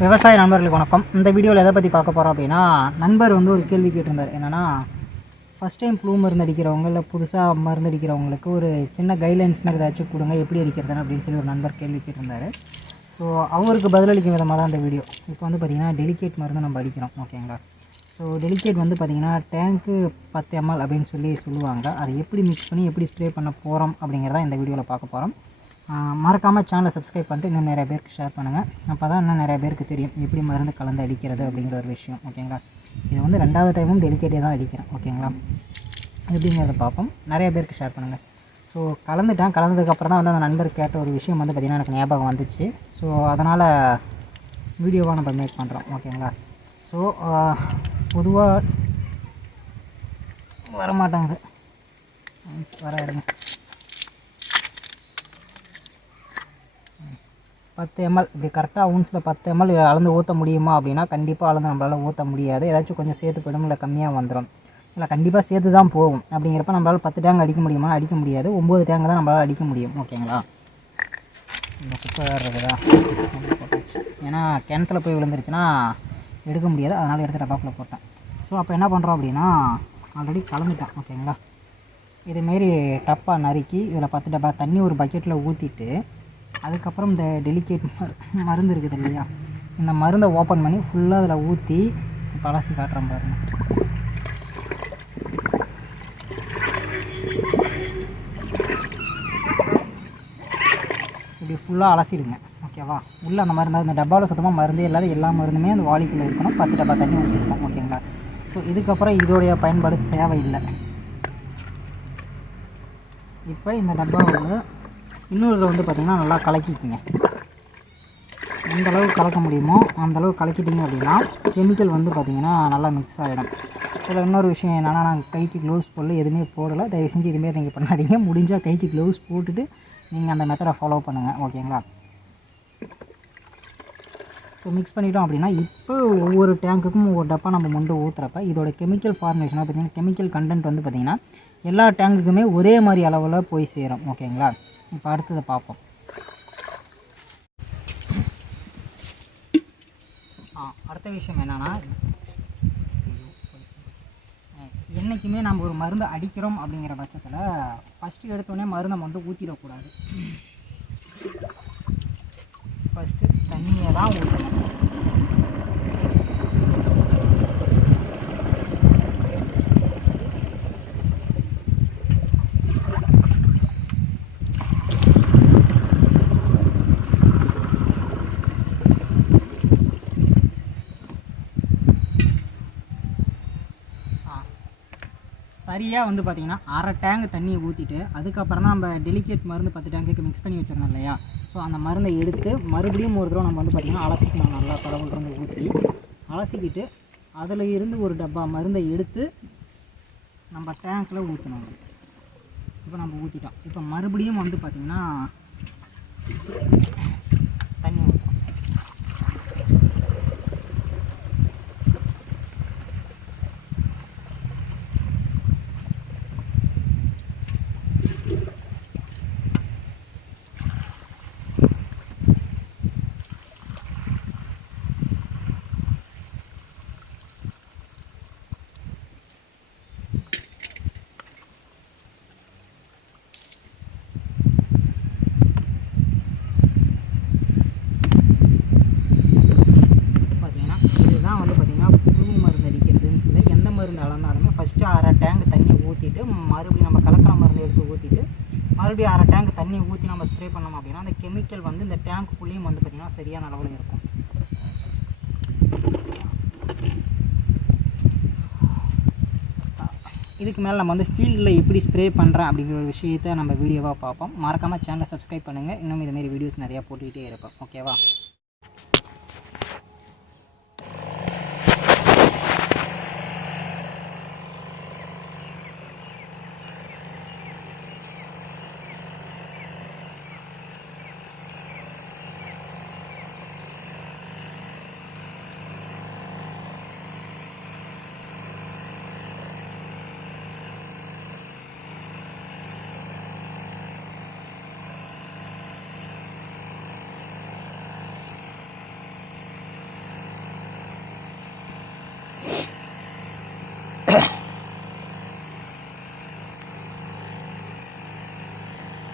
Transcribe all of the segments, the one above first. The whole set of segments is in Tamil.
விவசாய நண்பர்களுக்கு வணக்கம். இந்த வீடியோவில் எதை பற்றி பார்க்க போகிறோம் அப்படின்னா நண்பர் வந்து ஒரு கேள்வி கேட்டிருந்தார். என்னென்னா ஃபஸ்ட் டைம் ப்ளூ மருந்து அடிக்கிறவங்க இல்லை புதுசாக மருந்து அடிக்கிறவங்களுக்கு ஒரு சின்ன கைட்லைன்ஸ் மாதிரி ஏதாச்சும் கொடுங்க எப்படி அடிக்கிறதுன்னு அப்படின்னு சொல்லி ஒரு நண்பர் கேள்வி கேட்டிருந்தார். ஸோ அவருக்கு பதிலளிக்கும் விதமாக தான் இந்த வீடியோ. இப்போ வந்து பார்த்திங்கன்னா டெலிகேட் மருந்து நம்ம அடிக்கிறோம். ஓகேங்களா ஸோ டெலிகேட் வந்து பார்த்திங்கன்னா டேங்க்கு பத்து எம்எல் அப்படின்னு சொல்லி சொல்லுவாங்க. அதை எப்படி மிக்ஸ் பண்ணி எப்படி ஸ்ப்ரே பண்ண போகிறோம் அப்படிங்கிறத இந்த வீடியோவில் பார்க்க போகிறோம் மறக்காமல் சேனலை சப்ஸ்கிரைப் பண்ணிட்டு இன்னும் நிறைய பேருக்கு ஷேர் பண்ணுங்கள் அப்போ தான் இன்னும் நிறைய பேருக்கு தெரியும் எப்படி மருந்து கலந்து அடிக்கிறது அப்படிங்கிற ஒரு விஷயம் ஓகேங்களா இது வந்து ரெண்டாவது டைமும் டெலிகேட்டே தான் அடிக்கிறேன் ஓகேங்களா எப்படிங்கிறத பார்ப்போம். நிறைய பேருக்கு ஷேர் பண்ணுங்கள் ஸோ கலந்துட்டேன். கலந்ததுக்கப்புறம் தான் வந்து அந்த நண்பர் கேட்ட ஒரு விஷயம் வந்து பார்த்திங்கன்னா எனக்கு ஞாபகம் வந்துச்சு. ஸோ அதனால் வீடியோவாக நம்ம மேக் பண்ணுறோம் ஓகேங்களா ஸோ பொதுவாக வரமாட்டாங்குது வர இருங்க பத்து எம்எல் இப்படி கரெக்டாக அவுன்ஸில் பத்து எம்எல் அளந்து ஊற்ற முடியுமா அப்படின்னா கண்டிப்பாக அளந்து நம்மளால் ஊற்ற முடியாது. ஏதாச்சும் கொஞ்சம் சேர்த்து போயிடும் இல்லை கம்மியாக வந்துடும் இல்லை கண்டிப்பாக சேர்த்து தான் போகும். அப்படிங்கிறப்ப நம்மளால் பத்து டேங்க் அடிக்க முடியுமா? அடிக்க முடியாது. ஒம்பது டேங்க் தான் நம்மளால் அடிக்க முடியும். ஓகேங்களா இந்த குப்பை வேறு இருக்குதா? ஏன்னா கிணத்துல போய் விழுந்துருச்சுன்னா எடுக்க முடியாது. அதனால் எடுத்து டப்பாக்கில் போட்டேன். ஸோ அப்போ என்ன பண்ணுறோம் அப்படின்னா ஆல்ரெடி கலந்துட்டேன் ஓகேங்களா இதுமாரி டப்பா நறுக்கி இதில் பத்து டப்பா தண்ணி ஒரு பக்கெட்டில் ஊற்றிட்டு அதுக்கப்புறம் இந்த டெலிகேட் மருந்து இருக்குது இல்லையா? இந்த மருந்தை ஓப்பன் பண்ணி ஃபுல்லாக அதில் ஊற்றி இப்போ அலசி காட்டுறேன் பாருங்க. இப்படி ஃபுல்லாக அலசிடுங்க ஓகேவா உள்ளே அந்த மருந்து இந்த டப்பாவில் சுத்தமாக மருந்தே இல்லாத எல்லா மருந்துமே அந்த வாளிக்குள்ளே இருக்கணும். பத்து டப்பா தண்ணி ஊற்றிருக்கோம் ஓகேங்களா ஸோ இதுக்கப்புறம் இதோடைய பயன்பாடு தேவையில்லை. இப்போ இந்த டப்பாவில் இன்னொரு வந்து பார்த்திங்கன்னா நல்லா கலக்கிக்குங்க. எந்த அளவுக்கு கலக்க முடியுமோ அந்த கலக்கிட்டிங்க கலக்கிட்டீங்க அப்படின்னா கெமிக்கல் வந்து பார்த்திங்கன்னா நல்லா மிக்ஸ் ஆகிடும் இதில் இன்னொரு விஷயம் என்னென்னா நாங்கள் கைக்கு க்ளவுஸ் போடல எதுவுமே போடலை. தயவு செஞ்சு இதுமாரி நீங்கள் பண்ணாதீங்க. முடிஞ்சால் கைக்கு க்ளவுஸ் போட்டுட்டு நீங்கள் அந்த மெத்தடை ஃபாலோ பண்ணுங்கள் ஓகேங்களா ஸோ மிக்ஸ் பண்ணிட்டோம் அப்படின்னா இப்போ ஒவ்வொரு டேங்க்குக்கும் ஒவ்வொரு டப்பா நம்ம முண்டு ஊற்றுறப்ப இதோட கெமிக்கல் ஃபார்மேஷனாக பார்த்திங்கன்னா கெமிக்கல் கண்டென்ட் வந்து பார்த்திங்கன்னா எல்லா டேங்குக்குமே ஒரே மாதிரி அளவில் போய் சேரும். ஓகேங்களா இப்போ அடுத்ததை பார்ப்போம். ஆ அடுத்த விஷயம் என்னென்னா என்றைக்குமே நம்ம ஒரு மருந்து அடிக்கிறோம் அப்படிங்கிற பட்சத்தில் ஃபஸ்ட்டு எடுத்தோடனே மருந்தை வந்து ஊற்றிடக்கூடாது ஃபஸ்ட்டு தண்ணியை தான் ஊற்றணும் சரியாக வந்து பார்த்திங்கன்னா அரை டேங்க் தண்ணியை ஊற்றிட்டு அதுக்கப்புறம் தான் நம்ம டெலிகேட் மருந்து பத்து டேங்குக்கு மிக்ஸ் பண்ணி வச்சிருந்தோம் இல்லையா? ஸோ அந்த மருந்தை எடுத்து மறுபடியும் ஒரு தடவை நம்ம வந்து பார்த்திங்கன்னா அலசிக்கணும். நல்லா கடவுள் ஊற்றி அலசிக்கிட்டு அதில் இருந்து ஒரு டப்பா மருந்தை எடுத்து நம்ம டேங்க்கில் ஊற்றணும் இப்போ நம்ம ஊற்றிட்டோம் இப்போ மறுபடியும் வந்து பார்த்திங்கன்னா தண்ணி ஊற்றணும் பார்த்தீங்கன்னா இதுதான் வந்து பார்த்தீங்கன்னா புழு மருந்து அடிக்கிறதுன்னு சொல்லி எந்த மருந்து அளந்தாலுமே ஃபஸ்ட்டு அரை டேங்க் தண்ணி ஊற்றிட்டு மறுபடியும் நம்ம கலக்கிற மருந்து எடுத்து ஊற்றிட்டு மறுபடியும் அரை டேங்க் தண்ணி ஊற்றி நம்ம ஸ்ப்ரே பண்ணோம் அப்படின்னா அந்த கெமிக்கல் வந்து இந்த டேங்க்குள்ளேயும் வந்து பார்த்திங்கன்னா சரியான அளவில் இருக்கும். இதுக்கு மேலே நம்ம வந்து ஃபீல்டில் எப்படி ஸ்ப்ரே பண்ணுறேன் அப்படிங்கிற ஒரு விஷயத்தை நம்ம வீடியோவாக பார்ப்போம். மறக்காமல் சேனலை சப்ஸ்கிரைப் பண்ணுங்கள் இன்னும் இதுமாரி வீடியோஸ் நிறையா போட்டுக்கிட்டே இருப்போம். ஓகேவா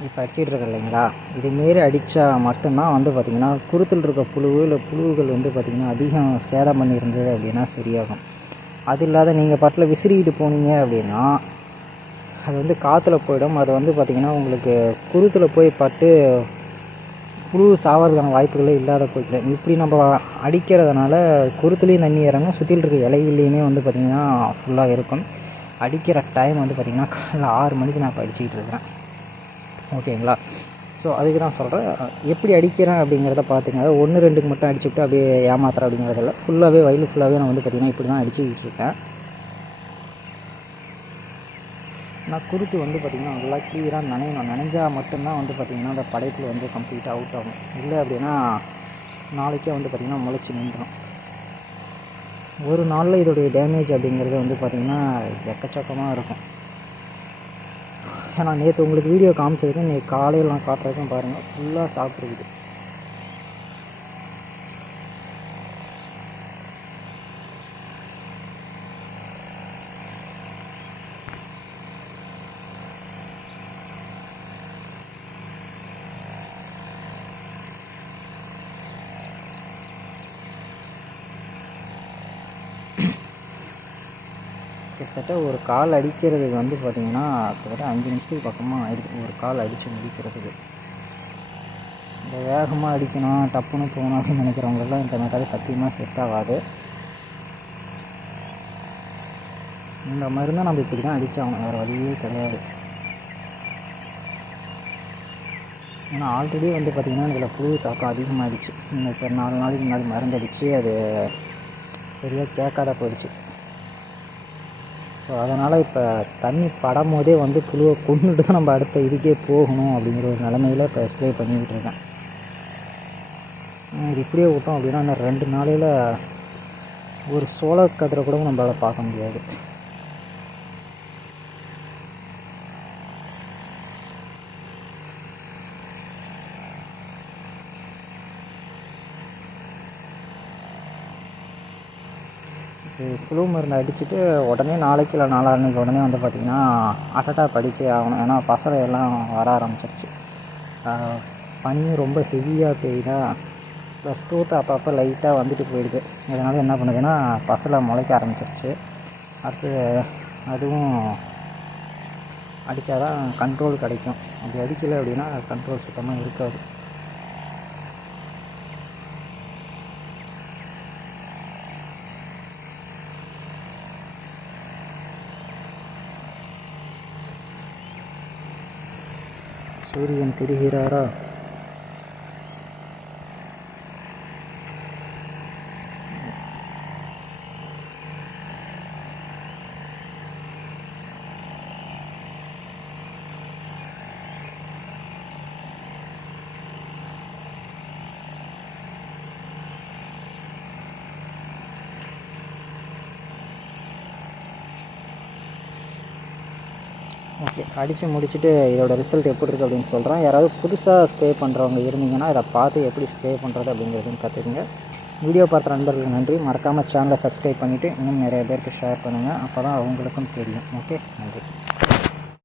இப்போ அடிச்சிட்டு இருக்க இல்லைங்களா? இதுமாரி அடித்தா மட்டும்தான் வந்து பார்த்திங்கன்னா குருத்தில் இருக்க புழு இல்லை புழுவுகள் வந்து பார்த்திங்கன்னா அதிகம் சேதம் பண்ணியிருந்தது அப்படின்னா சரியாகும். அது இல்லாத நீங்கள் பாட்டில் விசிறிக்கிட்டு போனீங்க அப்படின்னா அது வந்து காற்றுல போயிடும். அது வந்து பார்த்திங்கன்னா உங்களுக்கு குருத்தில் போய் பட்டு புழு சாவதுக்கான வாய்ப்புகளே இல்லாத போய்க்கலாம் இப்படி நம்ம அடிக்கிறதுனால குருத்துலேயும் தண்ணி இறங்கும் சுற்றியில் இருக்க இலைகள்லேயுமே வந்து பார்த்திங்கன்னா ஃபுல்லாக இருக்கும். அடிக்கிற டைம் வந்து பார்த்திங்கன்னா காலைல ஆறு மணிக்கு நான் இப்போ அடிச்சுக்கிட்டு ஓகேங்களா? ஸோ அதுக்கு தான் சொல்கிறேன் எப்படி அடிக்கிறேன் அப்படிங்கிறத பார்த்துங்க. அதாவது ஒன்று ரெண்டுக்கு மட்டும் அடிச்சுட்டு அப்படியே ஏமாத்துறேன் அப்படிங்கிறதில்ல ஃபுல்லாகவே வயலு ஃபுல்லாகவே நான் வந்து பார்த்திங்கன்னா இப்படி தான் அடிச்சுக்கிட்டு இருக்கேன். நான் குருத்து வந்து பார்த்திங்கன்னா நல்லா கிளியராக நனையணும் நனைஞ்சால் மட்டும்தான் வந்து பார்த்திங்கன்னா அந்த படைப்பில் வந்து கம்ப்ளீட்டாக அவுட் ஆகும். இல்லை அப்படின்னா நாளைக்கே வந்து பார்த்திங்கன்னா முளைச்சி நின்றுடும் ஒரு நாளில் இதோடைய டேமேஜ் அப்படிங்கிறது வந்து பார்த்திங்கன்னா எக்கச்சக்கமாக இருக்கும். நான் நேற்று உங்களுக்கு வீடியோ காமிச்சதுக்கு நீ காலையில் நான் காட்டுறதுக்கும் பாருங்கள் ஃபுல்லாக சாப்பிட்ருக்குது கிட்டத்தட்ட ஒரு கால் அடிக்கிறதுக்கு வந்து பார்த்திங்கன்னா கிட்டத்தட்ட அஞ்சு நிமிஷத்துக்கு பக்கமாக ஆயிடுது. ஒரு கால் அடித்து முடிக்கிறதுக்கு. இந்த வேகமாக அடிக்கணும் டப்புன்னு போகணும் அப்படின்னு நினைக்கிறவங்களுக்குலாம் இந்த மாதிரி சத்தியமாக செட் ஆகாது. இந்த மருந்தை நம்ம இப்படி தான் அடித்தாகணும் வேறு வழியே கிடையாது. ஏன்னா ஆல்ரெடி வந்து பார்த்திங்கன்னா இதில் புழு தாக்கம் அதிகமாகிடுச்சு இந்த இப்போ நாலு நாளைக்கு முன்னாடி மருந்து அடித்து அது சரியாக கேட்காத போயிடுச்சு. ஸோ அதனால் இப்போ தண்ணி படும் போதே வந்து புழுவை கொண்டுட்டு தான் நம்ம அடுத்த இதுக்கே போகணும் அப்படிங்கிற ஒரு நிலமையில இப்போ ஸ்ப்ரே பண்ணிக்கிட்டு இருக்கேன். இது இப்படியே விட்டோம் அப்படின்னா இன்னும் ரெண்டு நாளையில் ஒரு சோள கதிரை கூட நம்மளால் பார்க்க முடியாது. புழு மருந்து அடிச்சுட்டு உடனே நாளைக்கு இல்லை நாளான்னைக்கு உடனே வந்து பார்த்திங்கன்னா அசட்டாக படித்தே ஆகணும். ஏன்னா பசலை எல்லாம் வர ஆரம்பிச்சிருச்சு. பனியும் ரொம்ப ஹெவியாக பெய்யுதா ப்ளஸ் தூத்து அப்பப்போ லைட்டாக வந்துட்டு போயிடுது. இதனால் என்ன பண்ணுதுன்னா பசலை முளைக்க ஆரம்பிச்சிருச்சு. அடுத்து அதுவும் அடித்தாதான் கண்ட்ரோல் கிடைக்கும். அப்படி அடிக்கலை அப்படின்னா கண்ட்ரோல் சுத்தமாக இருக்காது. சூரியன் தெரிகிறாரா? ஓகே அடித்து முடிச்சுட்டு இதோட ரிசல்ட் எப்படி இருக்குது அப்படின்னு சொல்கிறேன் யாராவது புதுசாக ஸ்ப்ரே பண்ணுறவங்க இருந்தீங்கன்னா இதை பார்த்து எப்படி ஸ்ப்ரே பண்ணுறது அப்படிங்கிறதையும் கற்றுக்குங்க வீடியோ பார்த்த நண்பர்களுக்கு நன்றி. மறக்காமல் சேனலை சப்ஸ்கிரைப் பண்ணிவிட்டு இன்னும் நிறைய பேருக்கு ஷேர் பண்ணுங்கள் அப்போ தான் அவங்களுக்கும் தெரியும். ஓகே நன்றி.